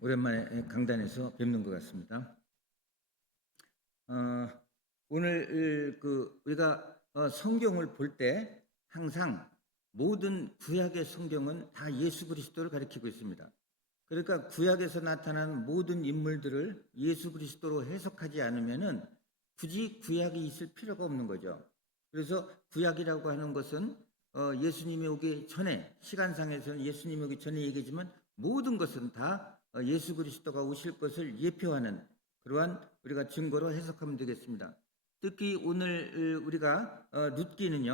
오랜만에 강단에서 뵙는 것 같습니다. 오늘 우리가 성경을 볼 때 항상 모든 구약의 성경은 다 예수 그리스도를 가리키고 있습니다. 그러니까 구약에서 나타나는 모든 인물들을 예수 그리스도로 해석하지 않으면은 굳이 구약이 있을 필요가 없는 거죠. 그래서 구약이라고 하는 것은 예수님이 오기 전에, 시간상에서는 예수님이 오기 전에 얘기지만 모든 것은 다 예수 그리스도가 오실 것을 예표하는 그러한 우리가 증거로 해석하면 되겠습니다. 특히 오늘 우리가 룻기는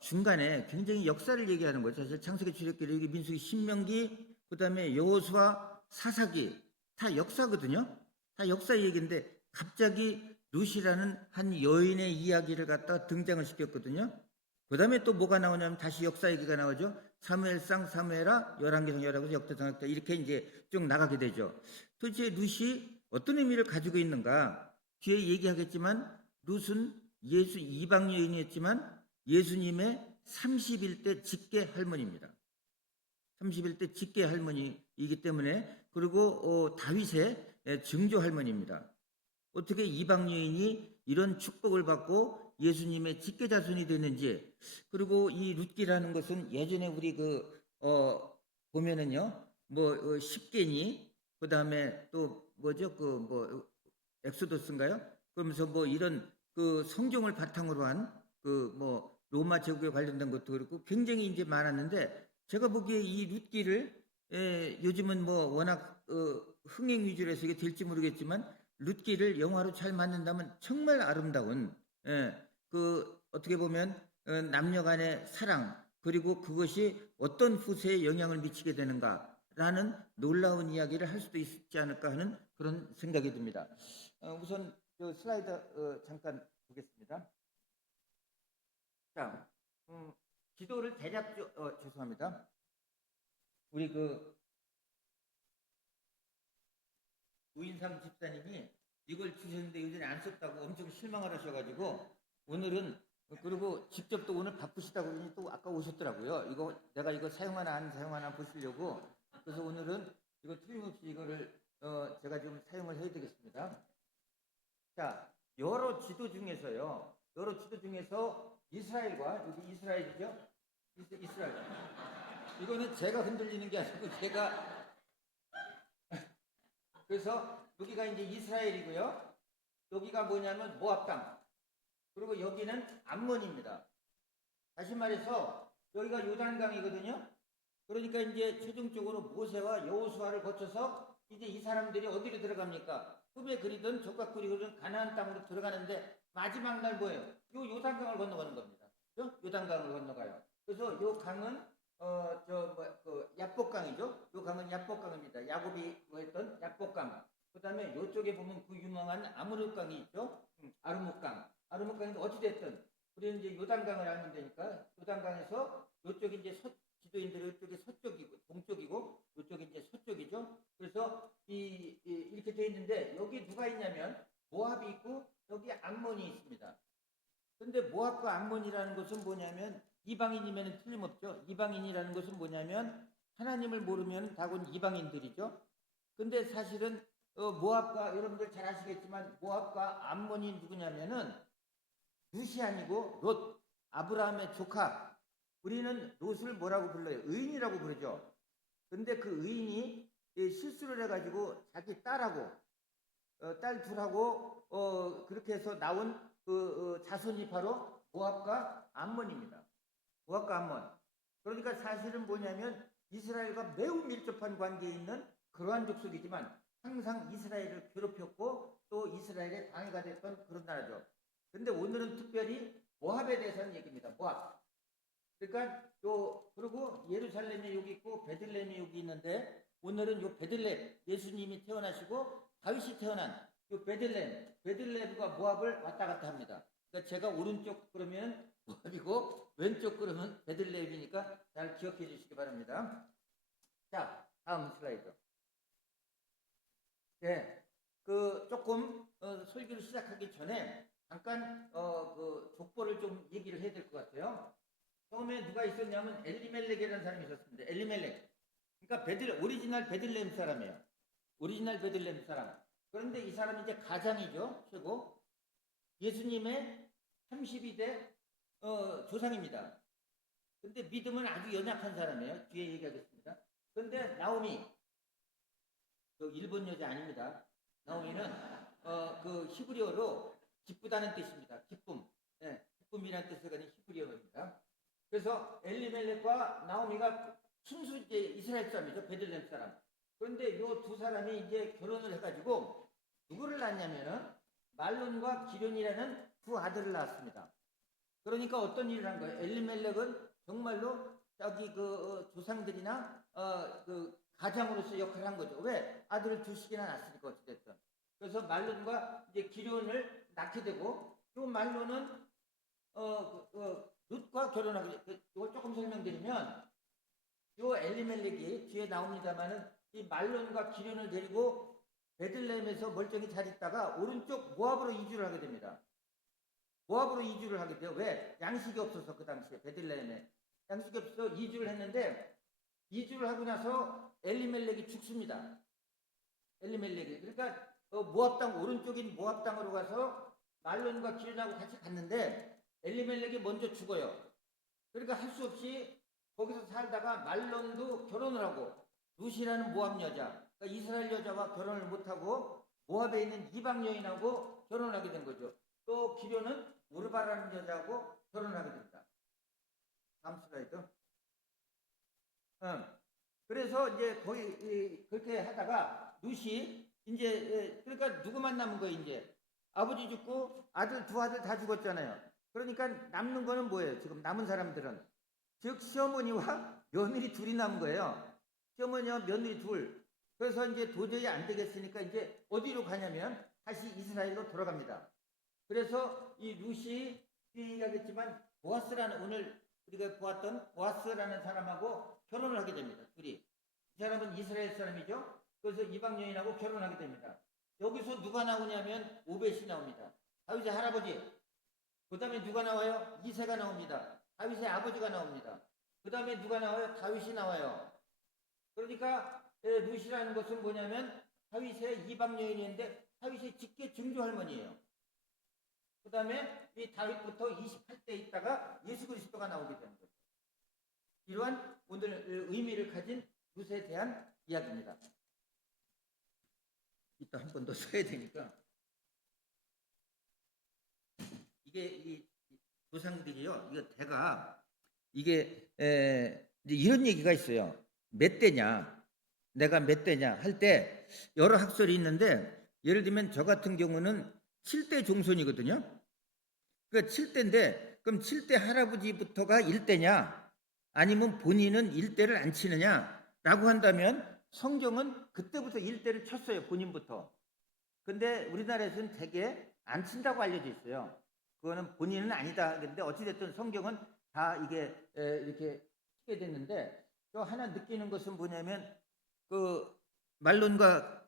중간에 굉장히 역사를 얘기하는 거죠. 사실 창세기, 출애굽기, 레위기, 민수기, 신명기, 그다음에 여호수아, 사사기 다 역사거든요. 다 역사 얘기인데 갑자기 룻이라는 한 여인의 이야기를 갖다 등장을 시켰거든요. 그다음에 또 뭐가 나오냐면 다시 역사 얘기가 나오죠. 사무엘상, 사무엘하, 열왕기상, 열왕기서, 역대상, 역대 이렇게 이제 쭉 나가게 되죠. 도대체 룻이 어떤 의미를 가지고 있는가? 뒤에 얘기하겠지만 룻은 예수 이방 여인이었지만 예수님의 30일 때 직계 할머니입니다. 30일 때 직계 할머니이기 때문에, 그리고 다윗의 증조 할머니입니다. 어떻게 이방 여인이 이런 축복을 받고 예수님의 직계 자손이 되는지. 그리고 이 룻기라는 것은 예전에 우리 보면은요, 뭐 십계니, 그 다음에 또 뭐죠, 엑소더스인가요? 그러면서 뭐 이런 성경을 바탕으로 한 로마 제국에 관련된 것도 그렇고 굉장히 이제 많았는데, 제가 보기에 이 룻기를 요즘은 뭐 워낙 흥행 위주로 해서 이게 될지 모르겠지만 룻기를 영화로 잘 만든다면 정말 아름다운, 어떻게 보면 남녀 간의 사랑, 그리고 그것이 어떤 후세에 영향을 미치게 되는가라는 놀라운 이야기를 할 수도 있지 않을까 하는 그런 생각이 듭니다. 우선 슬라이드 잠깐 보겠습니다. 자, 기도를 죄송합니다. 우리 우인상 집사님이 이걸 주셨는데 요즘에 안 썼다고 엄청 실망을 하셔가지고 오늘은, 그리고 직접 또 오늘 바쁘시다고 그러니 또 아까 오셨더라고요. 내가 이거 사용하나 안 사용하나 보시려고. 그래서 오늘은 이거 틀림없이 이거를 제가 좀 사용을 해야 되겠습니다. 자, 여러 지도 중에서 이스라엘과, 여기 이스라엘이죠? 이스라엘. 이거는 제가 흔들리는 게 아니고 그래서 여기가 이제 이스라엘이고요. 여기가 뭐냐면 모압 땅. 그리고 여기는 암몬입니다. 다시 말해서 여기가 요단강이거든요. 그러니까 이제 최종적으로 모세와 여호수아를 거쳐서 이제 이 사람들이 어디로 들어갑니까? 꿈에 그리던 족각 그리던 가나안 땅으로 들어가는데 마지막 날 뭐예요? 요 요단강을 건너가는 겁니다. 그죠? 요단강을 건너가요. 그래서 요 강은 야복강이죠. 요 강은 야복강입니다. 야곱이 했던 야복강. 그다음에 요쪽에 보면 그 유명한 아무르강이 있죠. 아르묵강인데 어찌됐든 우리는 이제 요단강을 알면 되니까 요단강에서 요쪽이 이제 지도인들이 이쪽이 서쪽이고 동쪽이고 이쪽이 이제 서쪽이죠. 그래서 이렇게 돼 있는데 여기 누가 있냐면 모압이 있고 여기 암몬이 있습니다. 근데 모압과 암몬이라는 것은 뭐냐면 이방인이면 틀림없죠. 이방인이라는 것은 뭐냐면 하나님을 모르면 다곤 이방인들이죠. 근데 사실은 모압과, 여러분들 잘 아시겠지만 모압과 암몬이 누구냐면은 룻이 아니고 롯, 아브라함의 조카. 우리는 롯을 뭐라고 불러요? 의인이라고 부르죠. 근데 그 의인이 실수를 해가지고 자기 딸하고 딸 둘하고 그렇게 해서 나온 자손이 바로 모압과 암몬입니다. 모압과 암몬. 그러니까 사실은 뭐냐면 이스라엘과 매우 밀접한 관계에 있는 그러한 족속이지만 항상 이스라엘을 괴롭혔고 또 이스라엘의 방해가 됐던 그런 나라죠. 근데 오늘은 특별히 모압에 대해서 하는 얘기입니다. 모압. 그러니까 그리고 예루살렘이 여기 있고 베들레헴이 여기 있는데, 오늘은 요 베들레헴, 예수님이 태어나시고 다윗이 태어난 요 베들레헴과 모압을 왔다 갔다 합니다. 그러니까 제가 오른쪽 그러면 모압이고 왼쪽 그러면 베들레헴이니까 잘 기억해 주시기 바랍니다. 자, 다음 슬라이드. 네, 조금 설교를 시작하기 전에 잠깐 족보를 좀 얘기를 해야 될 것 같아요. 처음에 누가 있었냐면 엘리멜렉이라는 사람이 있었습니다. 엘리멜렉. 그러니까 오리지널 베들레헴 사람이에요. 오리지널 베들레헴 사람. 그런데 이 사람이 이제 가장이죠. 최고. 예수님의 32대 조상입니다. 근데 믿음은 아주 연약한 사람이에요. 뒤에 얘기하겠습니다. 그런데 나오미, 그 일본 여자 아닙니다. 나오미는 그 히브리어로 기쁘다는 뜻입니다. 기쁨. 네, 기쁨이라는 뜻을 가진 히브리어입니다. 그래서 엘리멜렉과 나오미가 순수 이제 이스라엘 사람이죠. 베들레헴 사람. 그런데 이 두 사람이 이제 결혼을 해가지고 누구를 낳냐면은 말론과 기련이라는 두 아들을 낳았습니다. 그러니까 어떤 일을 한 거예요? 엘리멜렉은 정말로 저기 그 조상들이나 그 가장으로서 역할을 한 거죠. 왜? 아들을 두씩이나 낳았으니까 어찌됐든. 그래서 말론과 이제 기련을 낳게 되고 또 말론은 룻과 결혼하게 이걸 조금 설명드리면 요 엘리멜렉이 뒤에 나옵니다만은 이 말론과 기련을 데리고 베들레헴에서 멀쩡히 잘 있다가 오른쪽 모압으로 이주를 하게 됩니다. 모압으로 이주를 하게 돼요. 왜? 양식이 없어서 그 당시에 베들레헴에 양식이 없어서 이주를 했는데 이주를 하고 나서 엘리멜렉이 죽습니다. 엘리멜렉이. 그러니까 모압 땅 오른쪽인 모압 땅으로 가서 말론과 기련하고 같이 갔는데 엘리멜렉이 먼저 죽어요. 그러니까 할 수 없이 거기서 살다가 말론도 결혼을 하고 룻이라는 모압 여자, 그러니까 이스라엘 여자와 결혼을 못하고 모압에 있는 이방 여인하고 결혼하게 된 거죠. 또 기련은 오르바라는 여자하고 결혼하게 됩니다. 다음 슬라이드. 그래서 이제 거의 그렇게 하다가 룻이 이제 그러니까 누구만 남은 거예요. 이제 아버지 죽고 두 아들 다 죽었잖아요. 그러니까 남는 거는 뭐예요? 지금 남은 사람들은 즉 시어머니와 며느리 둘이 남은 거예요. 시어머니와 며느리 둘. 그래서 이제 도저히 안 되겠으니까 이제 어디로 가냐면 다시 이스라엘로 돌아갑니다. 그래서 이 룻이 얘기하겠지만 보아스라는 오늘 우리가 보았던 보아스라는 사람하고 결혼을 하게 됩니다. 둘이. 이 사람은 이스라엘 사람이죠. 그래서 이방 여인하고 결혼하게 됩니다. 여기서 누가 나오냐면 오벳이 나옵니다. 다윗의 할아버지. 그 다음에 누가 나와요? 이새가 나옵니다. 다윗의 아버지가 나옵니다. 그 다음에 누가 나와요? 다윗이 나와요. 그러니까 룻이라는 것은 뭐냐면 다윗의 이방 여인인데 다윗의 직계 증조 할머니예요. 그 다음에 이 다윗부터 28대 있다가 예수 그리스도가 나오게 되는 거죠. 이러한 오늘 의미를 가진 룻에 대한 이야기입니다. 이따 한 번 더 써야 되니까 이게 이 조상들이요. 이거 대가 이게 이제 이런 얘기가 있어요. 몇 대냐? 내가 몇 대냐? 할 때 여러 학설이 있는데 예를 들면 저 같은 경우는 7대 종손이거든요. 그러니까 7대인데 그럼 7대 할아버지부터가 1대냐? 아니면 본인은 1대를 안 치느냐? 라고 한다면 성경은 그때부터 1대를 쳤어요. 본인부터. 근데 우리나라에서는 되게 안 친다고 알려져 있어요. 그거는 본인은 아니다. 근데 어찌됐든 성경은 다 이게 이렇게 치게 됐는데 또 하나 느끼는 것은 뭐냐면 그 말론과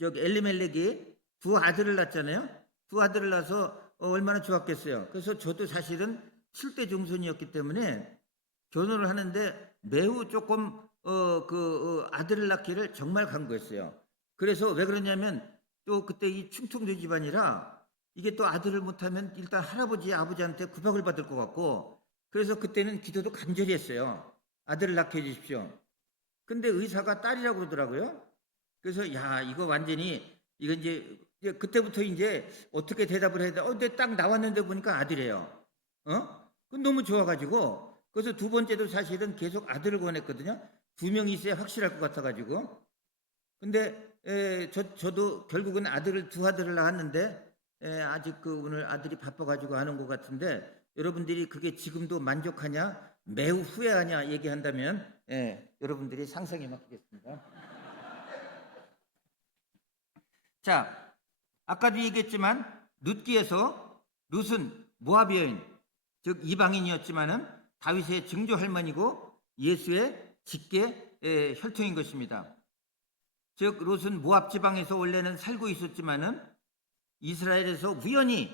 엘리멜렉이 두 아들을 낳았잖아요. 두 아들을 낳아서 얼마나 좋았겠어요. 그래서 저도 사실은 7대 종손이었기 때문에 결혼을 하는데 매우 조금 아들을 낳기를 정말 간구했어요. 그래서 왜 그러냐면 또 그때 이 충청도 집안이라 이게 또 아들을 못하면 일단 할아버지 아버지한테 구박을 받을 것 같고 그래서 그때는 기도도 간절히 했어요. 아들을 낳게 해주십시오. 근데 의사가 딸이라고 그러더라고요. 그래서 야 이거 완전히 이거 이제 그때부터 이제 어떻게 대답을 해야 돼? 근데 딱 나왔는데 보니까 아들이에요. 그건 너무 좋아가지고 그래서 두 번째도 사실은 계속 아들을 권했거든요. 2명이 있어야 확실할 것 같아가지고. 근데 저도 결국은 두 아들을 낳았는데 아직 오늘 아들이 바빠가지고 하는 것 같은데 여러분들이 그게 지금도 만족하냐 매우 후회하냐 얘기한다면 여러분들이 상상에 맡기겠습니다. 자, 아까도 얘기했지만 룻은 모압 여인 즉 이방인이었지만은 다윗의 증조 할머니고 예수의 직계 혈통인 것입니다. 즉 롯은 모압 지방에서 원래는 살고 있었지만은 이스라엘에서 우연히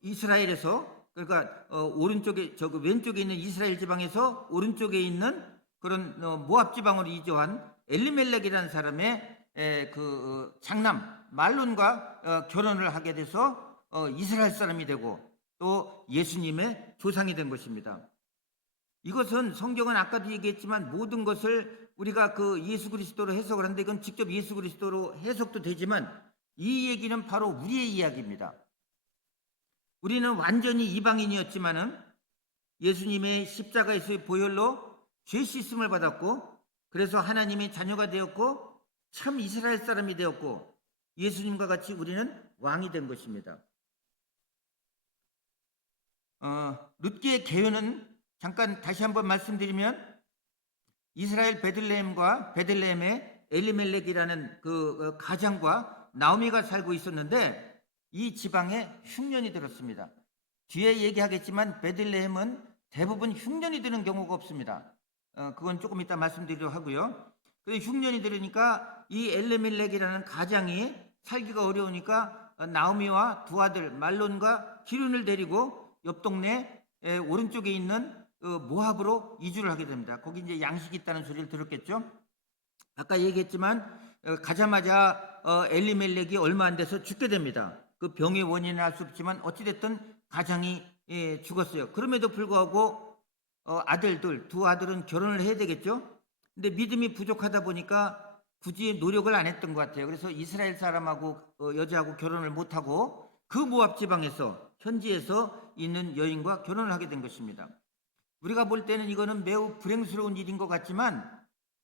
이스라엘에서 그러니까 오른쪽에 그 왼쪽에 있는 이스라엘 지방에서 오른쪽에 있는 그런 모압 지방으로 이주한 엘리멜렉이라는 사람의 장남 말론과 결혼을 하게 돼서 이스라엘 사람이 되고 또 예수님의 조상이 된 것입니다. 이것은 성경은 아까도 얘기했지만 모든 것을 우리가 그 예수 그리스도로 해석을 하는데 이건 직접 예수 그리스도로 해석도 되지만 이 얘기는 바로 우리의 이야기입니다. 우리는 완전히 이방인이었지만은 예수님의 십자가에서의 보혈로 죄 씻음을 받았고 그래서 하나님의 자녀가 되었고 참 이스라엘 사람이 되었고 예수님과 같이 우리는 왕이 된 것입니다. 룻기의 개요는 잠깐 다시 한번 말씀드리면 이스라엘 베들레헴과 베들레헴의 엘리멜렉이라는 그 가장과 나오미가 살고 있었는데 이 지방에 흉년이 들었습니다. 뒤에 얘기하겠지만 베들레헴은 대부분 흉년이 드는 경우가 없습니다. 그건 조금 이따 말씀드리려고 하고요. 흉년이 들으니까 이 엘리멜렉이라는 가장이 살기가 어려우니까 나오미와 두 아들 말론과 기륜을 데리고 옆 동네 오른쪽에 있는 모압으로 이주를 하게 됩니다. 거기 이제 양식이 있다는 소리를 들었겠죠. 아까 얘기했지만 가자마자 엘리멜렉이 얼마 안 돼서 죽게 됩니다. 그 병의 원인은 알 수 없지만 어찌됐든 가장이 죽었어요. 그럼에도 불구하고 두 아들은 결혼을 해야 되겠죠. 근데 믿음이 부족하다 보니까 굳이 노력을 안 했던 것 같아요. 그래서 이스라엘 사람하고 여자하고 결혼을 못하고 그 모압 지방에서 현지에서 있는 여인과 결혼을 하게 된 것입니다. 우리가 볼 때는 이거는 매우 불행스러운 일인 것 같지만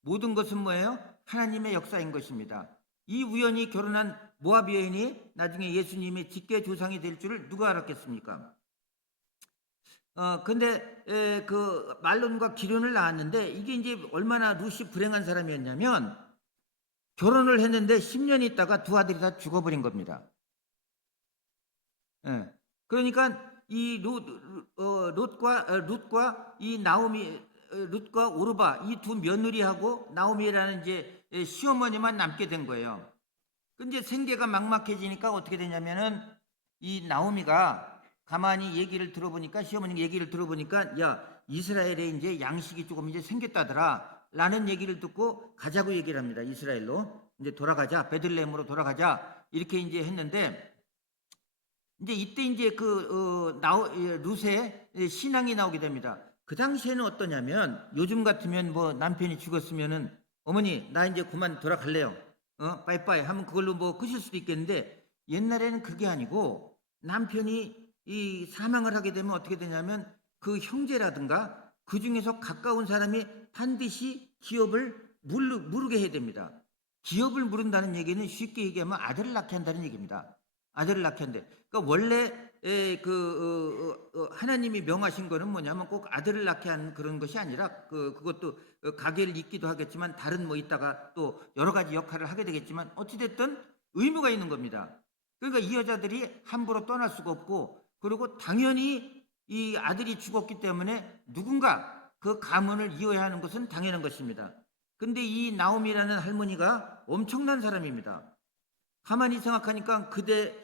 모든 것은 뭐예요? 하나님의 역사인 것입니다. 이 우연히 결혼한 모압 여인이 나중에 예수님의 직계 조상이 될 줄을 누가 알았겠습니까? 근데 그 말론과 기륜을 낳았는데 이게 이제 얼마나 룻이 불행한 사람이었냐면 결혼을 했는데 10년 있다가 두 아들이 다 죽어버린 겁니다. 그러니까 이 룻과 이 나오미, 룻과 오르바 이 두 며느리하고 나오미라는 이제 시어머니만 남게 된 거예요. 근데 생계가 막막해지니까 어떻게 되냐면은 이 나오미가 가만히 얘기를 들어보니까 시어머니 얘기를 들어보니까 야 이스라엘에 이제 양식이 조금 이제 생겼다더라 라는 얘기를 듣고 가자고 얘기를 합니다. 이스라엘로 이제 돌아가자, 베들레헴으로 돌아가자 이렇게 이제 했는데 이제 이때 이제 룻의 신앙이 나오게 됩니다. 그 당시에는 어떠냐면 요즘 같으면 뭐 남편이 죽었으면은 어머니 나 이제 그만 돌아갈래요. 빠이빠이 하면 그걸로 뭐 끝일 수도 있겠는데 옛날에는 그게 아니고 남편이 이 사망을 하게 되면 어떻게 되냐면 그 형제라든가 그 중에서 가까운 사람이 반드시 기업을 무르게 해야 됩니다. 기업을 무른다는 얘기는 쉽게 얘기하면 아들을 낳게 한다는 얘기입니다. 아들을 낳게 한대. 그러니까 원래 하나님이 명하신 거는 뭐냐면 꼭 아들을 낳게 한 그런 것이 아니라 그것도 가게를 잇기도 하겠지만 다른 뭐 있다가 또 여러 가지 역할을 하게 되겠지만 어찌됐든 의무가 있는 겁니다. 그러니까 이 여자들이 함부로 떠날 수가 없고 그리고 당연히 이 아들이 죽었기 때문에 누군가 그 가문을 이어야 하는 것은 당연한 것입니다. 근데 이 나오미라는 할머니가 엄청난 사람입니다. 가만히 생각하니까 그때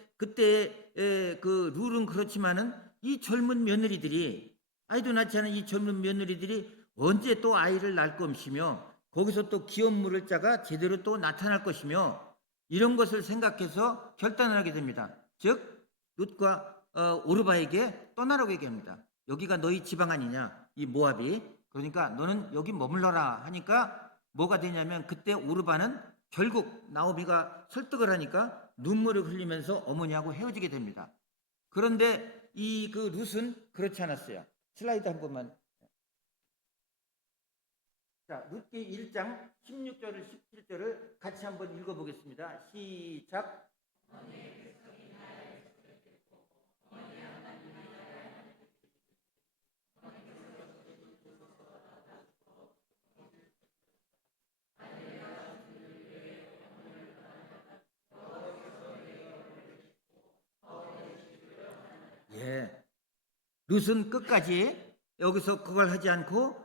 그 룰은 그렇지만은 이 젊은 며느리들이 아이도 낳지 않은 이 젊은 며느리들이 언제 또 아이를 낳을 것이며 거기서 또 기업 물을 자가 제대로 또 나타날 것이며 이런 것을 생각해서 결단을 하게 됩니다. 즉 룻과 오르바에게 떠나라고 얘기합니다. 여기가 너희 지방 아니냐 이 모압이. 그러니까 너는 여기 머물러라 하니까 뭐가 되냐면 그때 오르바는 결국 나오미가 설득을 하니까 눈물을 흘리면서 어머니하고 헤어지게 됩니다. 그런데 이 그 룻은 그렇지 않았어요. 슬라이드 한 번만. 자, 룻기 1장 16절을 17절을 같이 한번 읽어보겠습니다. 시작. 예, 룻은 끝까지 여기서 그걸 하지 않고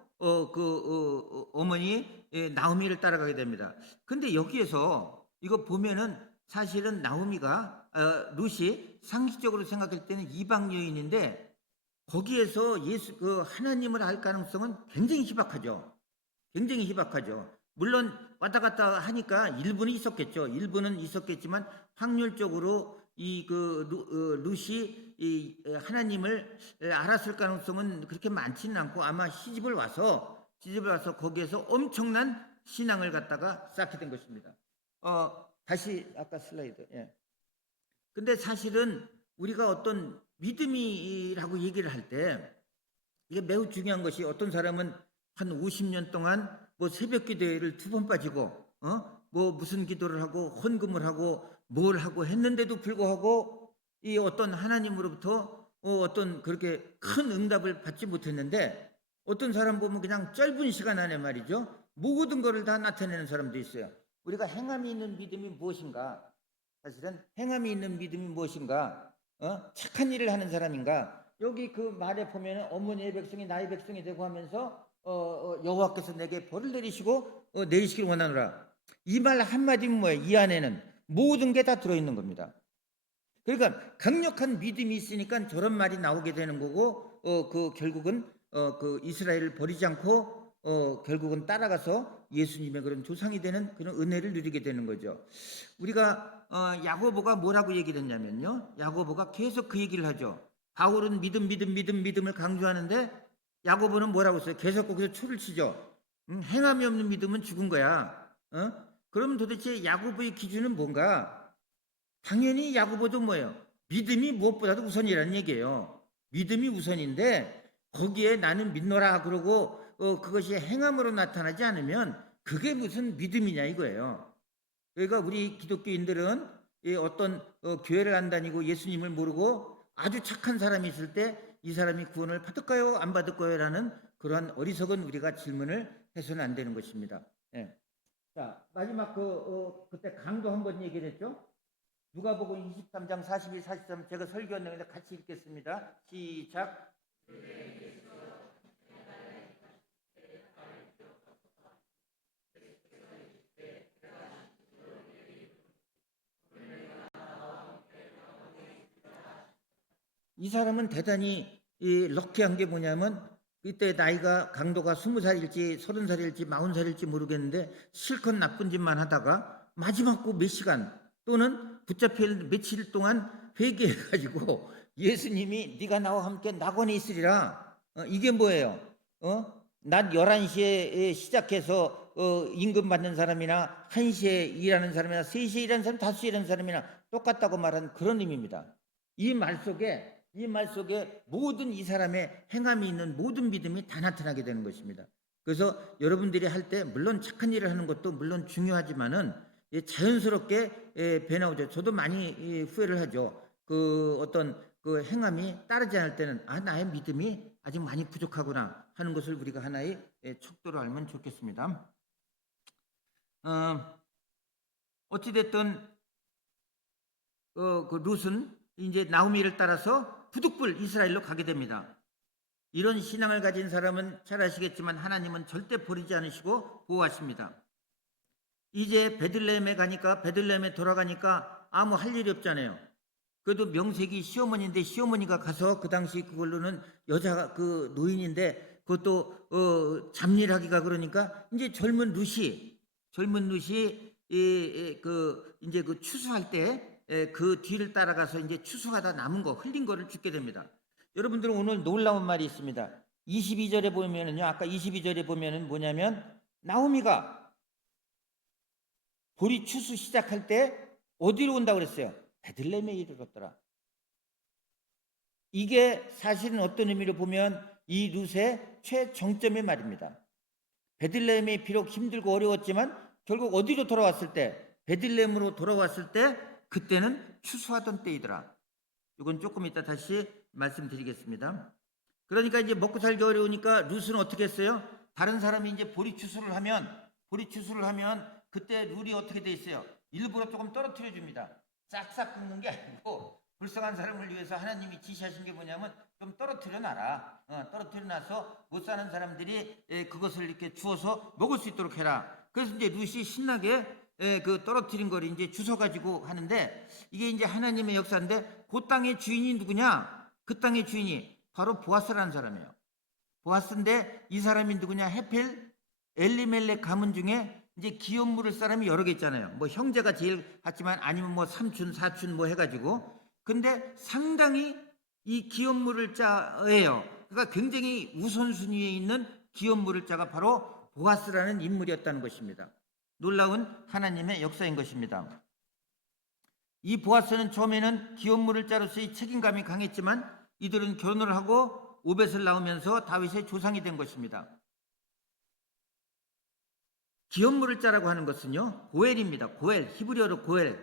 어머니 나오미를 따라가게 됩니다. 근데 여기에서 이거 보면은 사실은 나오미가 룻이 상식적으로 생각할 때는 이방 여인인데 거기에서 예수 그 하나님을 알 가능성은 굉장히 희박하죠. 굉장히 희박하죠. 물론 왔다 갔다 하니까 일부는 있었겠죠. 일부는 있었겠지만 확률적으로 이 룻이 이 하나님을 알았을 가능성은 그렇게 많지는 않고 아마 시집을 와서 거기에서 엄청난 신앙을 갖다가 쌓게 된 것입니다. 다시 아까 슬라이드. 예. 근데 사실은 우리가 어떤 믿음이라고 얘기를 할 때 이게 매우 중요한 것이 어떤 사람은 한 50년 동안 뭐 새벽 기도회를 2번 빠지고 뭐 무슨 기도를 하고 헌금을 하고 뭘 하고 했는데도 불구하고 이 어떤 하나님으로부터 어떤 그렇게 큰 응답을 받지 못했는데 어떤 사람 보면 그냥 짧은 시간 안에 말이죠. 모든 것을 다 나타내는 사람도 있어요. 우리가 행함이 있는 믿음이 무엇인가? 사실은 행함이 있는 믿음이 무엇인가? 착한 일을 하는 사람인가? 여기 그 말에 보면 어머니의 백성이 나의 백성이 되고 하면서 여호와께서 내게 벌을 내리시고 내리시길 원하노라. 이 말 한마디면 뭐예요? 이 안에는 모든 게 다 들어있는 겁니다. 그러니까 강력한 믿음이 있으니까 저런 말이 나오게 되는 거고 그 결국은 그 이스라엘을 버리지 않고 결국은 따라가서 예수님의 그런 조상이 되는 그런 은혜를 누리게 되는 거죠. 우리가 야고보가 뭐라고 얘기를 했냐면요. 야고보가 계속 그 얘기를 하죠. 바울은 믿음을 강조하는데 야고보는 뭐라고 써요? 계속 거기서 초를 치죠. 행함이 없는 믿음은 죽은 거야. 그러면 도대체 야고보의 기준은 뭔가? 당연히 야고보도 뭐예요? 믿음이 무엇보다도 우선이라는 얘기예요. 믿음이 우선인데 거기에 나는 믿노라 그러고 그것이 행함으로 나타나지 않으면 그게 무슨 믿음이냐 이거예요. 그러니까 우리 기독교인들은 어떤 교회를 안 다니고 예수님을 모르고 아주 착한 사람이 있을 때 이 사람이 구원을 받을까요? 안 받을까요? 라는 그러한 어리석은 우리가 질문을 해서는 안 되는 것입니다. 예. 자, 마지막 그때 강도 한번 얘기를 했죠. 누가복음 23장 42, 43 제가 설교했는데 같이 읽겠습니다. 시작. 이 사람은 대단히 럭키한 게 뭐냐면 이때 나이가 강도가 20살일지 30살일지 40살일지 모르겠는데 실컷 나쁜 짓만 하다가 마지막 그 몇 시간 또는 붙잡힐 며칠 동안 회개해가지고 예수님이 네가 나와 함께 낙원에 있으리라. 이게 뭐예요? 낮 11시에 시작해서 임금 받는 사람이나 1시에 일하는 사람이나 3시에 일하는 사람, 5시에 일하는 사람이나 똑같다고 말하는 그런 의미입니다. 이 말 속에 모든 이 사람의 행함이 있는 모든 믿음이 다 나타나게 되는 것입니다. 그래서 여러분들이 할 때 물론 착한 일을 하는 것도 물론 중요하지만은 자연스럽게 배나오죠. 저도 많이 후회를 하죠. 그 어떤 그 행함이 따르지 않을 때는 나의 믿음이 아직 많이 부족하구나 하는 것을 우리가 하나의 척도로 알면 좋겠습니다. 어찌됐든 그 룻은 이제 나오미를 따라서 부득불 이스라엘로 가게 됩니다. 이런 신앙을 가진 사람은 잘 아시겠지만 하나님은 절대 버리지 않으시고 보호하십니다. 이제 베들레헴에 돌아가니까 아무 할 일이 없잖아요. 그래도 명색이 시어머니인데 시어머니가 가서 그 당시 그걸로는 여자 그 노인인데 그것도 잡일하기가 그러니까 이제 젊은 룻이 이제 그 추수할 때 그 뒤를 따라가서 이제 추수하다 남은 거 흘린 거를 줍게 됩니다. 여러분들은 오늘 놀라운 말이 있습니다. 22절에 보면은요. 아까 22절에 보면은 뭐냐면 나오미가 보리 추수 시작할 때 어디로 온다고 그랬어요? 베들레헴에 이르렀더라. 이게 사실은 어떤 의미로 보면 이 룻의 최정점의 말입니다. 베들레헴이 비록 힘들고 어려웠지만 결국 어디로 돌아왔을 때? 베들레헴으로 돌아왔을 때 그때는 추수하던 때이더라. 이건 조금 이따 다시 말씀드리겠습니다. 그러니까 이제 먹고 살기 어려우니까 룻은 어떻게 했어요? 다른 사람이 이제 보리 추수를 하면 그때 룻이 어떻게 돼 있어요? 일부러 조금 떨어뜨려 줍니다. 싹싹 긁는 게 아니고 불쌍한 사람을 위해서 하나님이 지시하신 게 뭐냐면 좀 떨어뜨려 놔라. 떨어뜨려 놔서 못 사는 사람들이 그것을 이렇게 주워서 먹을 수 있도록 해라. 그래서 이제 룻이 신나게 그 떨어뜨린 걸 이제 주워 가지고 하는데 이게 이제 하나님의 역사인데 그 땅의 주인이 누구냐? 그 땅의 주인이 바로 보아스라는 사람이에요. 보아스인데 이 사람이 누구냐? 헤펠, 엘리멜렉 가문 중에 이제 기업 물을 사람이 여러 개 있잖아요. 뭐 형제가 제일 같지만 아니면 뭐 삼촌, 사촌 뭐 해가지고. 근데 상당히 이 기업 물을 자예요. 그러니까 굉장히 우선순위에 있는 기업 물을 자가 바로 보아스라는 인물이었다는 것입니다. 놀라운 하나님의 역사인 것입니다. 이 보아스는 처음에는 기업 물을 자로서의 책임감이 강했지만 이들은 결혼을 하고 오벳을 낳으면서 다윗의 조상이 된 것입니다. 기업 물을 자라고 하는 것은요, 고엘입니다. 고엘, 히브리어로 고엘.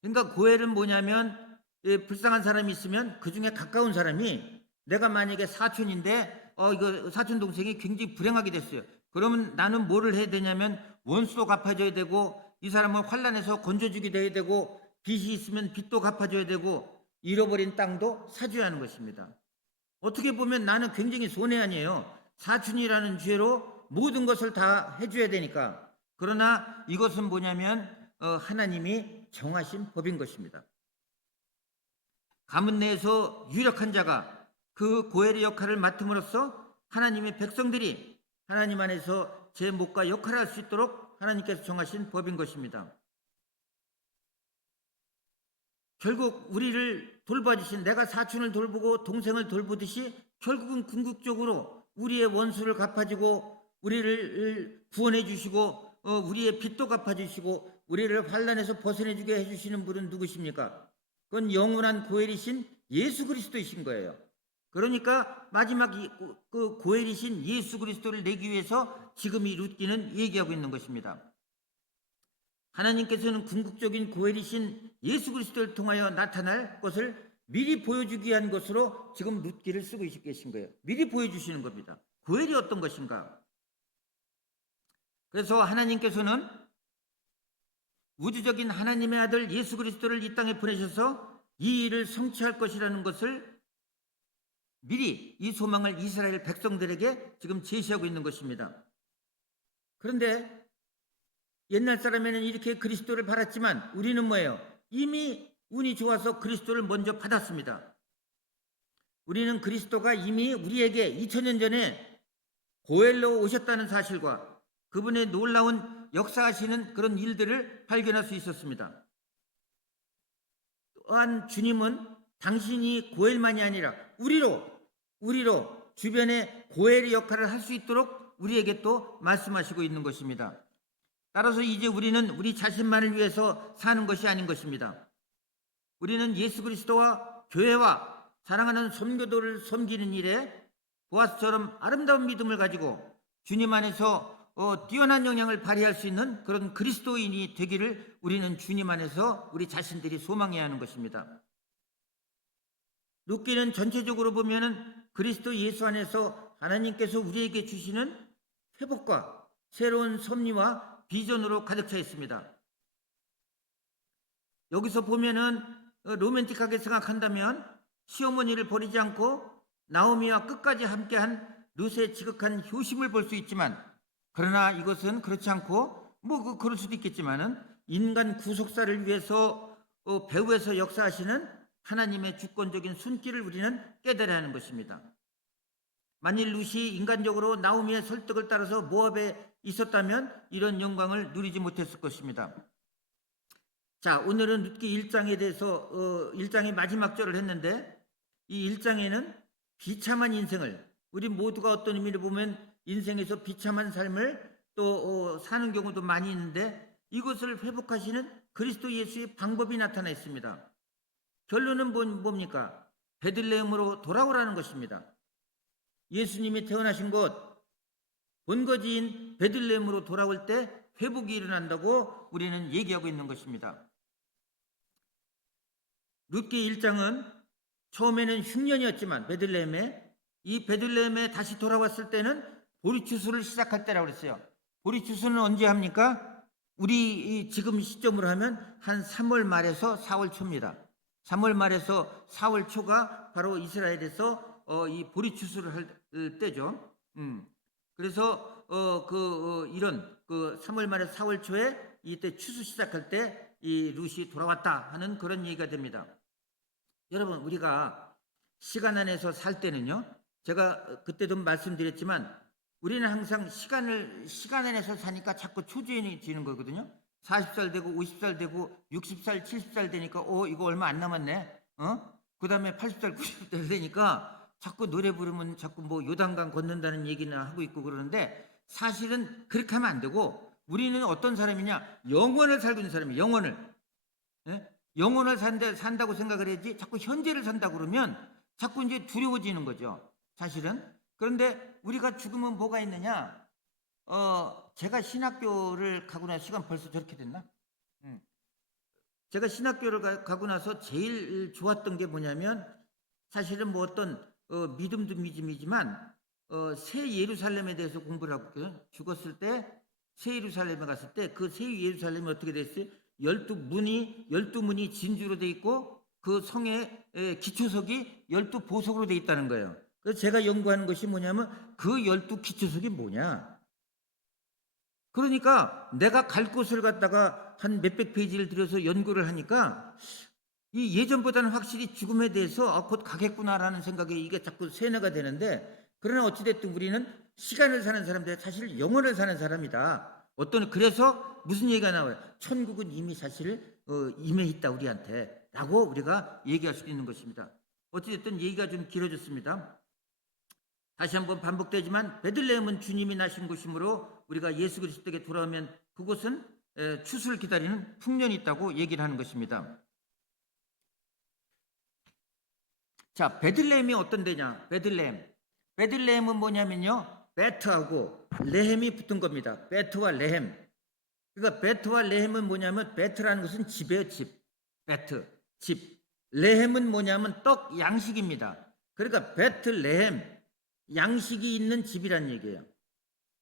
그러니까 고엘은 뭐냐면 불쌍한 사람이 있으면 그 중에 가까운 사람이 내가 만약에 사촌인데 이거 사촌 동생이 굉장히 불행하게 됐어요. 그러면 나는 뭐를 해야 되냐면 원수도 갚아줘야 되고 이 사람을 환난에서 건져주기도 해야 되고 빚이 있으면 빚도 갚아줘야 되고 잃어버린 땅도 사줘야 하는 것입니다. 어떻게 보면 나는 굉장히 손해 아니에요. 사촌이라는 죄로 모든 것을 다 해줘야 되니까. 그러나 이것은 뭐냐면 하나님이 정하신 법인 것입니다. 가문 내에서 유력한 자가 그 고엘의 역할을 맡음으로써 하나님의 백성들이 하나님 안에서 제 몫과 역할을 할 수 있도록 하나님께서 정하신 법인 것입니다. 결국 우리를 돌봐주신, 내가 사촌을 돌보고 동생을 돌보듯이 결국은 궁극적으로 우리의 원수를 갚아주고 우리를 구원해 주시고 우리의 빚도 갚아주시고 우리를 환난에서 벗어내주게 해주시는 분은 누구십니까? 그건 영원한 고엘이신 예수 그리스도이신 거예요. 그러니까 마지막 그 고엘이신 예수 그리스도를 내기 위해서 지금 이 룻기는 얘기하고 있는 것입니다. 하나님께서는 궁극적인 고엘이신 예수 그리스도를 통하여 나타날 것을 미리 보여주기 위한 것으로 지금 룻기를 쓰고 계신 거예요. 미리 보여주시는 겁니다. 고엘이 어떤 것인가? 그래서 하나님께서는 우주적인 하나님의 아들 예수 그리스도를 이 땅에 보내셔서 이 일을 성취할 것이라는 것을 미리 이 소망을 이스라엘 백성들에게 지금 제시하고 있는 것입니다. 그런데 옛날 사람에는 이렇게 그리스도를 받았지만 우리는 뭐예요? 이미 운이 좋아서 그리스도를 먼저 받았습니다. 우리는 그리스도가 이미 우리에게 2000년 전에 고엘로 오셨다는 사실과 그분의 놀라운 역사하시는 그런 일들을 발견할 수 있었습니다. 또한 주님은 당신이 고엘만이 아니라 우리로 주변에 고엘의 역할을 할 수 있도록 우리에게 또 말씀하시고 있는 것입니다. 따라서 이제 우리는 우리 자신만을 위해서 사는 것이 아닌 것입니다. 우리는 예수 그리스도와 교회와 사랑하는 선교도를 섬기는 일에 보아스처럼 아름다운 믿음을 가지고 주님 안에서 뛰어난 영향을 발휘할 수 있는 그런 그리스도인이 되기를 우리는 주님 안에서 우리 자신들이 소망해야 하는 것입니다. 룻기는 전체적으로 보면은 그리스도 예수 안에서 하나님께서 우리에게 주시는 회복과 새로운 섭리와 비전으로 가득 차 있습니다. 여기서 보면은 로맨틱하게 생각한다면 시어머니를 버리지 않고 나오미와 끝까지 함께한 룻의 지극한 효심을 볼 수 있지만, 그러나 이것은 그렇지 않고 그럴 수도 있겠지만은 인간 구속사를 위해서 배후에서 역사하시는 하나님의 주권적인 손길을 우리는 깨달아야 하는 것입니다. 만일 룻이 인간적으로 나오미의 설득을 따라서 모압에 있었다면 이런 영광을 누리지 못했을 것입니다. 자, 오늘은 룻기 1장에 대해서 1장의 마지막 절을 했는데, 이 1장에는 비참한 인생을, 우리 모두가 어떤 의미로 보면 인생에서 비참한 삶을 또 사는 경우도 많이 있는데, 이것을 회복하시는 그리스도 예수의 방법이 나타나 있습니다. 결론은 뭡니까? 베들레헴으로 돌아오라는 것입니다. 예수님이 태어나신 곳 본거지인 베들레헴으로 돌아올 때 회복이 일어난다고 우리는 얘기하고 있는 것입니다. 룻기 1장은 처음에는 흉년이었지만 이 베들레헴에 다시 돌아왔을 때는 보리추수를 시작할 때라고 그랬어요. 보리추수는 언제 합니까? 우리 지금 시점으로 하면 한 3월 말에서 4월 초입니다. 3월 말에서 4월 초가 바로 이스라엘에서 이 보리추수를 할 때죠. 그래서 이런 3월 말에서 4월 초에 이때 추수 시작할 때 이 룻이 돌아왔다 하는 그런 얘기가 됩니다. 여러분, 우리가 시간 안에서 살 때는요. 제가 그때도 말씀드렸지만 우리는 항상 시간 안에서 사니까 자꾸 초조해지는 거거든요. 40살 되고 50살 되고 60살 70살 되니까 이거 얼마 안 남았네. 그다음에 80살 90살 되니까 자꾸 노래 부르면 자꾸 뭐 요단강 건넌다는 얘기는 하고 있고 그러는데 사실은 그렇게 하면 안 되고 우리는 어떤 사람이냐? 영원을 살고 있는 사람이에요. 영원을. 예? 영원을 산다고 생각을 해야지 자꾸 현재를 산다 그러면 자꾸 이제 두려워지는 거죠. 사실은. 그런데 우리가 죽으면 뭐가 있느냐? 제가 신학교를 가고 나서 시간 벌써 저렇게 됐나? 제가 신학교를 가고 나서 제일 좋았던 게 뭐냐면 사실은 뭐 어떤 믿음도 믿음이지만 새 예루살렘에 대해서 공부를 하고 있거든요. 죽었을 때 새 예루살렘에 갔을 때 그 새 예루살렘이 어떻게 됐어요? 12문이 진주로 돼 있고 그 성의 기초석이 12보석으로 돼 있다는 거예요. 그래서 제가 연구하는 것이 뭐냐면 그 12기초석이 뭐냐? 그러니까 내가 갈 곳을 갖다가 한 몇백 페이지를 들여서 연구를 하니까 이 예전보다는 확실히 죽음에 대해서 곧 가겠구나라는 생각에 이게 자꾸 세뇌가 되는데 그러나 어찌됐든 우리는 시간을 사는 사람들 사실 영혼을 사는 사람이다. 그래서 무슨 얘기가 나와요? 천국은 이미 사실 임해 있다 우리한테 라고 우리가 얘기할 수 있는 것입니다. 어찌됐든 얘기가 좀 길어졌습니다. 다시 한번 반복되지만 베들레헴은 주님이 나신 곳이므로 우리가 예수 그리스도에게 돌아오면 그곳은 추수를 기다리는 풍년이 있다고 얘기를 하는 것입니다. 자, 베들레헴이 어떤 데냐? 베들레헴은 뭐냐면요. 베트하고 레헴이 붙은 겁니다. 베트와 레헴. 그러니까 베트와 레헴은 뭐냐면 베트라는 것은 집이에요, 집. 베트, 집. 레헴은 뭐냐면 떡, 양식입니다. 그러니까 베트레헴, 양식이 있는 집이란 얘기예요.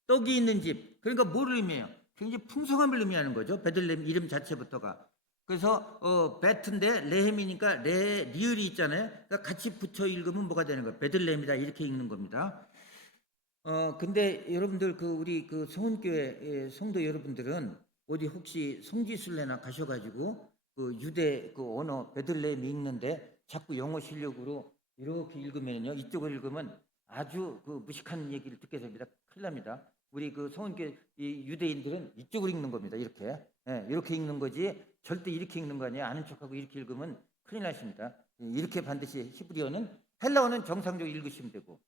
떡이 있는 집. 그러니까 뭐를 의미해요? 굉장히 풍성함을 의미하는 거죠. 베들레헴 이름 자체부터가. 그래서 베트인데 레헴이니까 리을이 있잖아요. 그러니까 같이 붙여 읽으면 뭐가 되는 거예요? 베들레헴이다 이렇게 읽는 겁니다. 근데 여러분들 우리 성훈교회 성도 여러분들은 어디 혹시 성지순례나 가셔가지고 유대 언어 베들레헴 읽는데 자꾸 영어 실력으로 이렇게 읽으면요 이쪽을 읽으면 아주 무식한 얘기를 듣게 됩니다. 큰일 납니다. 우리 성훈교회 유대인들은 이쪽을 읽는 겁니다. 이렇게 읽는 거지 절대 이렇게 읽는 거 아니에요. 아는 척하고 이렇게 읽으면 큰일 나십니다. 이렇게 반드시 히브리어는 헬라어는 정상적으로 읽으시면 되고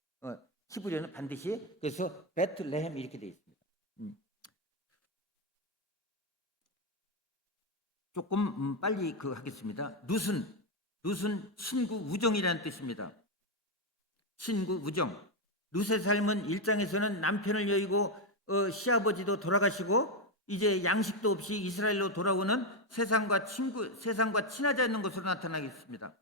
히브리어는 반드시 그래서 베틀레헴 이렇게 되어 있습니다. 조금 빨리 하겠습니다. 룻은 친구 우정이라는 뜻입니다. 친구 우정. 룻의 삶은 1장에서는 남편을 여의고 시아버지도 돌아가시고 이제 양식도 없이 이스라엘로 돌아오는 세상과 친하지 않는 것으로 나타나겠습니다.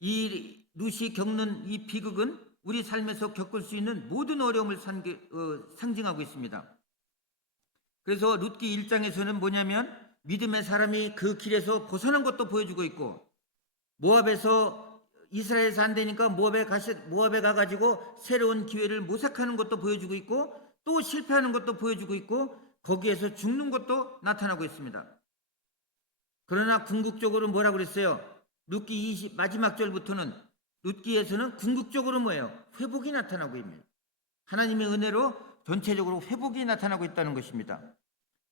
이 룻이 겪는 이 비극은 우리 삶에서 겪을 수 있는 모든 어려움을 상징하고 있습니다. 그래서 룻기 1장에서는 뭐냐면 믿음의 사람이 그 길에서 벗어난 것도 보여주고 있고 모압에서 이스라엘에서 안 되니까 모압에 가가지고 새로운 기회를 모색하는 것도 보여주고 있고 또 실패하는 것도 보여주고 있고 거기에서 죽는 것도 나타나고 있습니다. 그러나 궁극적으로 뭐라고 그랬어요? 룻기 20 마지막 절부터는 룻기에서는 궁극적으로 뭐예요? 회복이 나타나고 있습니다. 하나님의 은혜로 전체적으로 회복이 나타나고 있다는 것입니다.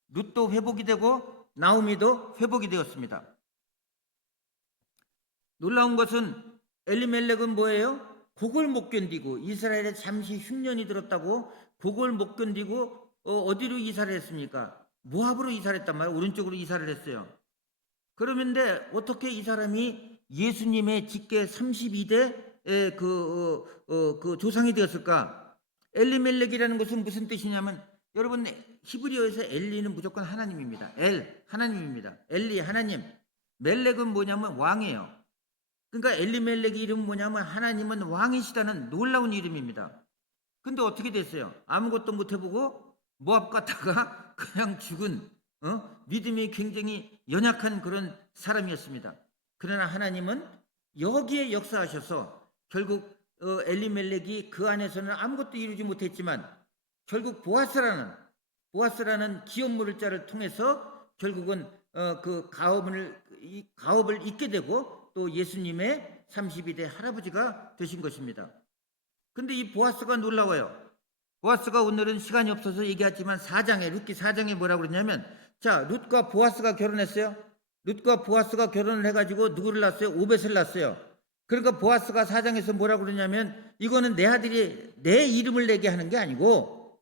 룻도 회복이 되고 나오미도 회복이 되었습니다. 놀라운 것은 엘리멜렉은 뭐예요? 그걸 못 견디고 이스라엘에 잠시 흉년이 들었다고 그걸 못 견디고 어디로 이사를 했습니까? 모압으로 이사를 했단 말이에요. 오른쪽으로 이사를 했어요. 그러면데 어떻게 이 사람이 예수님의 직계 32대 조상이 되었을까? 엘리멜렉이라는 것은 무슨 뜻이냐면 여러분 히브리어에서 엘리는 무조건 하나님입니다. 하나님입니다. 엘리 하나님. 멜렉은 뭐냐면 왕이에요. 그러니까 엘리멜렉의 이름은 뭐냐면 하나님은 왕이시다는 놀라운 이름입니다. 근데 어떻게 됐어요? 아무것도 못 해보고 모압 갔다가 그냥 죽은 믿음이 굉장히 연약한 그런 사람이었습니다. 그러나 하나님은 여기에 역사하셔서 결국 엘리멜렉이 그 안에서는 아무것도 이루지 못했지만 결국 보아스라는 기업물을 자를 통해서 결국은 그 가업을 잇게 되고 또 예수님의 32대 할아버지가 되신 것입니다. 근데 이 보아스가 놀라워요. 보아스가 오늘은 시간이 없어서 얘기하지만 4장에, 룻기 4장에 뭐라고 그러냐면, 자, 룻과 보아스가 결혼했어요. 룻과 보아스가 결혼을 해가지고 누구를 낳았어요? 오벳을 낳았어요. 그러니까 보아스가 4장에서 뭐라고 그러냐면, 이거는 내 아들이 내 이름을 내게 하는 게 아니고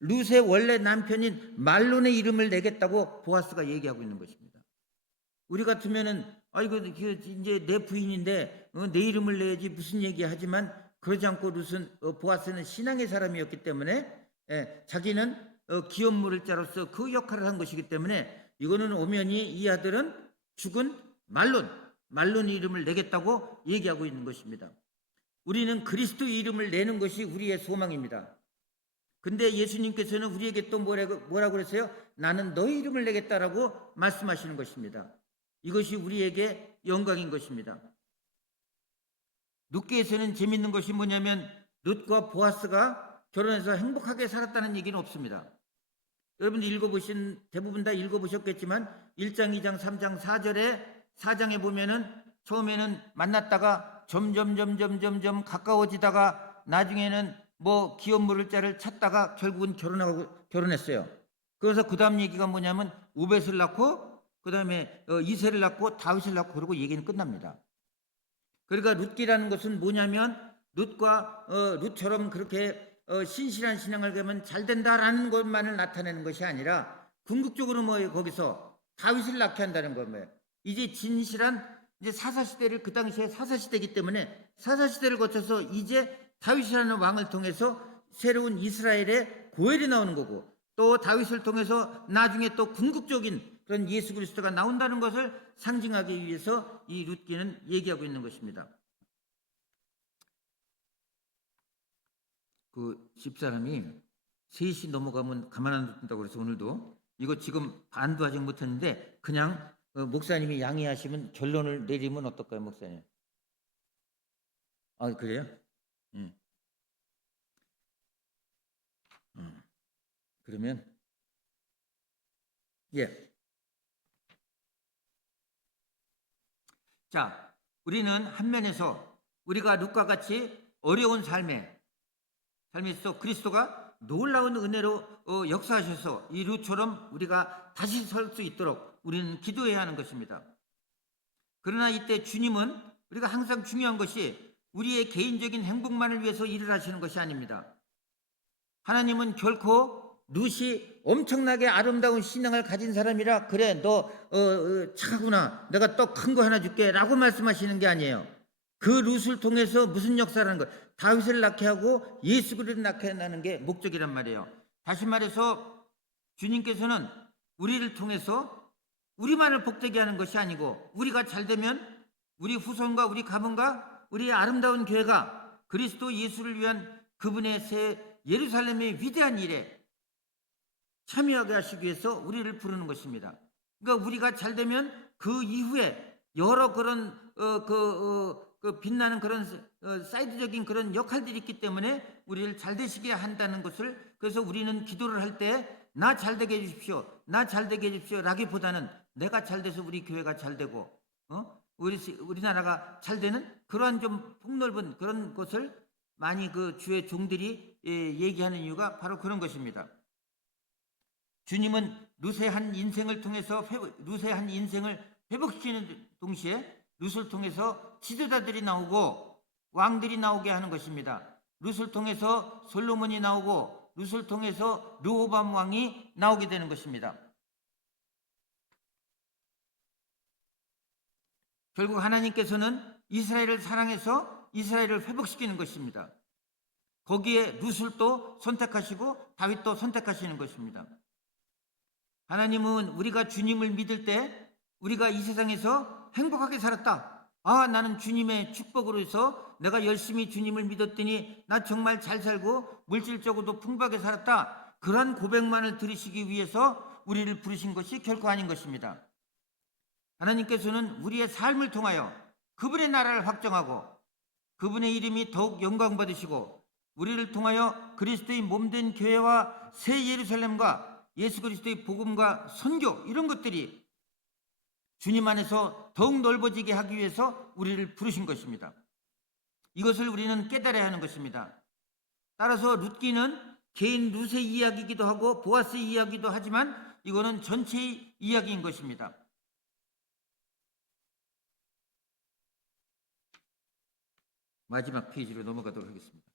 룻의 원래 남편인 말론의 이름을 내겠다고 보아스가 얘기하고 있는 것입니다. 우리 같으면은 이거 이제 내 부인인데 내 이름을 내야지 무슨 얘기하지만, 그러지 않고 룻은 보아스는 신앙의 사람이었기 때문에 자기는 기업물을 자로서 그 역할을 한 것이기 때문에 이거는 엄연히 이 아들은 죽은 말론의 이름을 내겠다고 얘기하고 있는 것입니다. 우리는 그리스도의 이름을 내는 것이 우리의 소망입니다. 근데 예수님께서는 우리에게 또 뭐라고 그랬어요? 나는 너의 이름을 내겠다라고 말씀하시는 것입니다. 이것이 우리에게 영광인 것입니다. 룻기에서는 재밌는 것이 뭐냐면, 룻과 보아스가 결혼해서 행복하게 살았다는 얘기는 없습니다. 여러분들 대부분 다 읽어보셨겠지만 1장, 2장, 3장, 4장에 보면은 처음에는 만났다가 점점 가까워지다가 나중에는 뭐 기업물을 자를 찾다가 결국은 결혼했어요. 그래서 그 다음 얘기가 뭐냐면 오벳을 낳고 그 다음에 이새를 낳고 다윗을 낳고 그러고 얘기는 끝납니다. 그러니까 룻기라는 것은 뭐냐면 룻처럼 그렇게 신실한 신앙을 가면 잘 된다라는 것만을 나타내는 것이 아니라 궁극적으로 뭐예요? 거기서 다윗을 낳게 한다는 거예요. 이제 진실한 이제 사사시대를, 그 당시에 사사시대이기 때문에 사사시대를 거쳐서 이제 다윗이라는 왕을 통해서 새로운 이스라엘의 고엘이 나오는 거고, 또 다윗을 통해서 나중에 또 궁극적인 그런 예수 그리스도가 나온다는 것을 상징하기 위해서 이 룻기는 얘기하고 있는 것입니다. 그 집사람이 3시 넘어가면 가만 안 둔다고 그래서 오늘도 이거 지금 반도 아직 못했는데 그냥 목사님이 양해하시면 결론을 내리면 어떨까요, 목사님? 아, 그래요? 그러면 자, 우리는 한 면에서 우리가 룻과 같이 어려운 삶에 있어 그리스도가 놀라운 은혜로 역사하셔서 이 룻처럼 우리가 다시 설 수 있도록 우리는 기도해야 하는 것입니다. 그러나 이때 주님은 우리가 항상 중요한 것이 우리의 개인적인 행복만을 위해서 일을 하시는 것이 아닙니다. 하나님은 결코 룻이 엄청나게 아름다운 신앙을 가진 사람이라 그래 너 착하구나 내가 떡 큰 거 하나 줄게 라고 말씀하시는 게 아니에요. 그 룻을 통해서 무슨 역사를 하는 거예요? 다윗을 낳게 하고 예수 그리스도를 낳게 한다는 게 목적이란 말이에요. 다시 말해서 주님께서는 우리를 통해서 우리만을 복되게 하는 것이 아니고, 우리가 잘 되면 우리 후손과 우리 가문과 우리 아름다운 교회가 그리스도 예수를 위한 그분의 새 예루살렘의 위대한 일에 참여하게 하시기 위해서 우리를 부르는 것입니다. 그러니까 우리가 잘 되면 그 이후에 여러 그런 빛나는 그런 사이드적인 그런 역할들이 있기 때문에 우리를 잘 되시게 한다는 것을, 그래서 우리는 기도를 할 때 나 잘 되게 해주십시오, 나 잘 되게 해주십시오 라기보다는 내가 잘 돼서 우리 교회가 잘 되고 우리나라가 잘 되는 그러한 좀 폭넓은 그런 것을 많이 그 주의 종들이 얘기하는 이유가 바로 그런 것입니다. 주님은 룻의 한 인생을 통해서 룻의 한 인생을 회복시키는 동시에 룻을 통해서 지도자들이 나오고 왕들이 나오게 하는 것입니다. 룻을 통해서 솔로몬이 나오고 룻을 통해서 르호보암 왕이 나오게 되는 것입니다. 결국 하나님께서는 이스라엘을 사랑해서 이스라엘을 회복시키는 것입니다. 거기에 룻을 또 선택하시고 다윗도 선택하시는 것입니다. 하나님은 우리가 주님을 믿을 때 우리가 이 세상에서 행복하게 살았다, 나는 주님의 축복으로 해서 내가 열심히 주님을 믿었더니 나 정말 잘 살고 물질적으로도 풍부하게 살았다, 그러한 고백만을 들으시기 위해서 우리를 부르신 것이 결코 아닌 것입니다. 하나님께서는 우리의 삶을 통하여 그분의 나라를 확정하고 그분의 이름이 더욱 영광받으시고 우리를 통하여 그리스도의 몸된 교회와 새 예루살렘과 예수 그리스도의 복음과 선교 이런 것들이 주님 안에서 더욱 넓어지게 하기 위해서 우리를 부르신 것입니다. 이것을 우리는 깨달아야 하는 것입니다. 따라서 룻기는 개인 룻의 이야기이기도 하고 보아스의 이야기도 하지만 이거는 전체의 이야기인 것입니다. 마지막 페이지로 넘어가도록 하겠습니다.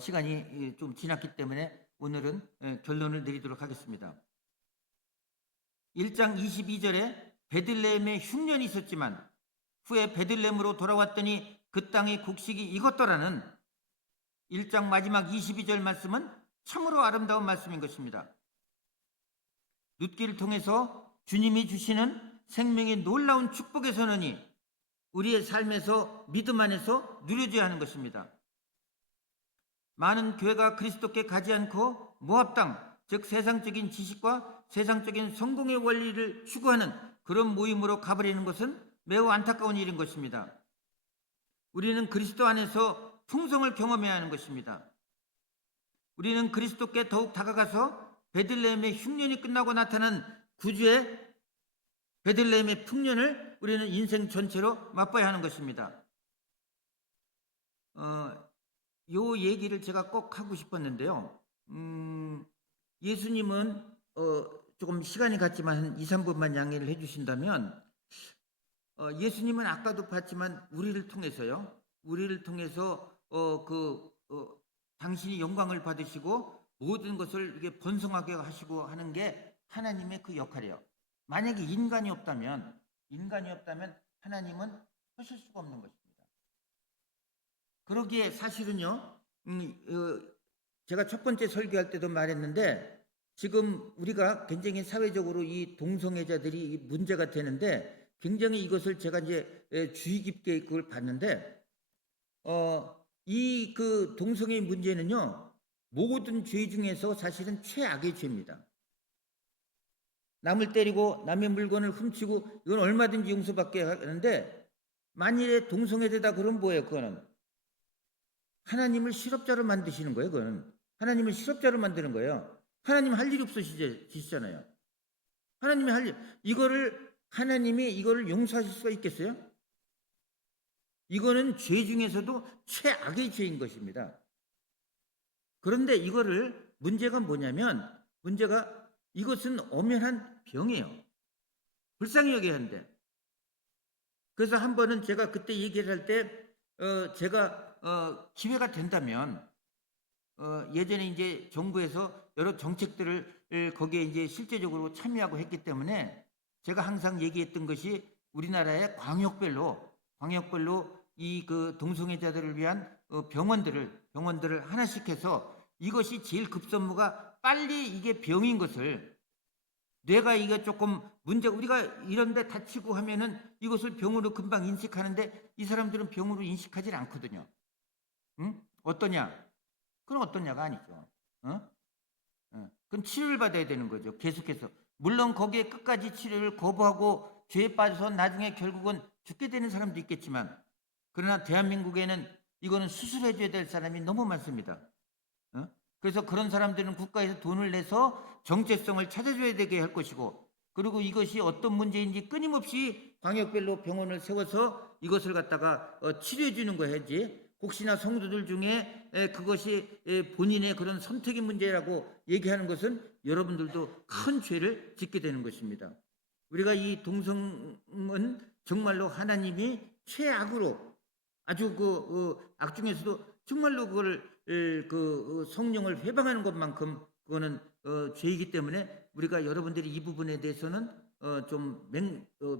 시간이 좀 지났기 때문에 오늘은 결론을 내리도록 하겠습니다. 1장 22절에 베들레헴에 흉년이 있었지만 후에 베들레헴으로 돌아왔더니 그 땅의 곡식이 익었더라는 1장 마지막 22절 말씀은 참으로 아름다운 말씀인 것입니다. 룻기를 통해서 주님이 주시는 생명의 놀라운 축복의 선언이 우리의 삶에서 믿음 안에서 누려져야 하는 것입니다. 많은 교회가 그리스도께 가지 않고 모압 땅, 즉 세상적인 지식과 세상적인 성공의 원리를 추구하는 그런 모임으로 가버리는 것은 매우 안타까운 일인 것입니다. 우리는 그리스도 안에서 풍성을 경험해야 하는 것입니다. 우리는 그리스도께 더욱 다가가서 베들레헴의 흉년이 끝나고 나타난 구주의 베들레헴의 풍년을 우리는 인생 전체로 맛봐야 하는 것입니다. 요 얘기를 제가 꼭 하고 싶었는데요. 예수님은 조금 시간이 갔지만 한 2, 3분만 양해를 해주신다면 예수님은 아까도 봤지만 우리를 통해서요. 우리를 통해서 당신이 영광을 받으시고 모든 것을 이게 번성하게 하시고 하는 게 하나님의 그 역할이에요. 만약에 인간이 없다면 하나님은 하실 수가 없는 것입니다. 그러기에 사실은요, 제가 첫 번째 설교할 때도 말했는데 지금 우리가 굉장히 사회적으로 이 동성애자들이 문제가 되는데 굉장히 이것을 제가 이제 주의 깊게 그걸 봤는데 이 그 동성애 문제는요 모든 죄 중에서 사실은 최악의 죄입니다. 남을 때리고 남의 물건을 훔치고 이건 얼마든지 용서받게 하는데 만일에 동성애되다 그러면 뭐예요? 그거는 하나님을 실업자로 만드시는 거예요. 그거는 하나님을 실업자로 만드는 거예요. 하나님 할 일이 없으시잖아요. 하나님이 할 일, 하나님이 이거를 용서하실 수가 있겠어요? 이거는 죄 중에서도 최악의 죄인 것입니다. 그런데 문제가 뭐냐면 이것은 엄연한 병이에요. 불쌍히 여겨야 하는데. 그래서 한 번은 제가 그때 얘기를 할 때 제가 기회가 된다면 예전에 이제 정부에서 여러 정책들을 거기에 이제 실제적으로 참여하고 했기 때문에 제가 항상 얘기했던 것이 우리나라의 광역별로 이 그 동성애자들을 위한 병원들을 하나씩 해서 이것이 제일 급선무가 빨리 이게 병인 것을 뇌가 이게 조금 문제가 우리가 이런데 다치고 하면은 이것을 병으로 금방 인식하는데 이 사람들은 병으로 인식하지 않거든요. 응? 어떠냐? 그건 어떠냐가 아니죠. 그건 치료를 받아야 되는 거죠. 계속해서. 물론 거기에 끝까지 치료를 거부하고 죄에 빠져서 나중에 결국은 죽게 되는 사람도 있겠지만 그러나 대한민국에는 이거는 수술해 줘야 될 사람이 너무 많습니다. 그래서 그런 사람들은 국가에서 돈을 내서 정체성을 찾아줘야 되게 할 것이고 그리고 이것이 어떤 문제인지 끊임없이 광역별로 병원을 세워서 이것을 갖다가 치료해 주는 거야지 혹시나 성도들 중에 그것이 본인의 그런 선택의 문제라고 얘기하는 것은 여러분들도 큰 죄를 짓게 되는 것입니다. 우리가 이 동성은 정말로 하나님이 최악으로 아주 악 중에서도 정말로 그걸 성령을 회방하는 것만큼 그거는 죄이기 때문에 우리가 여러분들이 이 부분에 대해서는 좀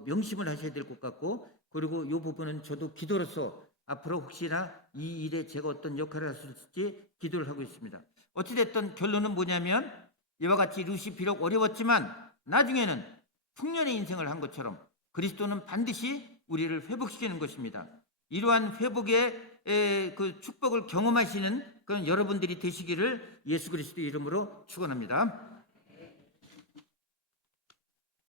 명심을 하셔야 될 것 같고 그리고 이 부분은 저도 기도로서 앞으로 혹시나 이 일에 제가 어떤 역할을 할 수 있을지 기도를 하고 있습니다. 어찌됐든 결론은 뭐냐면 이와 같이 룻이 비록 어려웠지만 나중에는 풍년의 인생을 한 것처럼 그리스도는 반드시 우리를 회복시키는 것입니다. 이러한 회복의 그 축복을 경험하시는 그런 여러분들이 되시기를 예수 그리스도의 이름으로 축원합니다.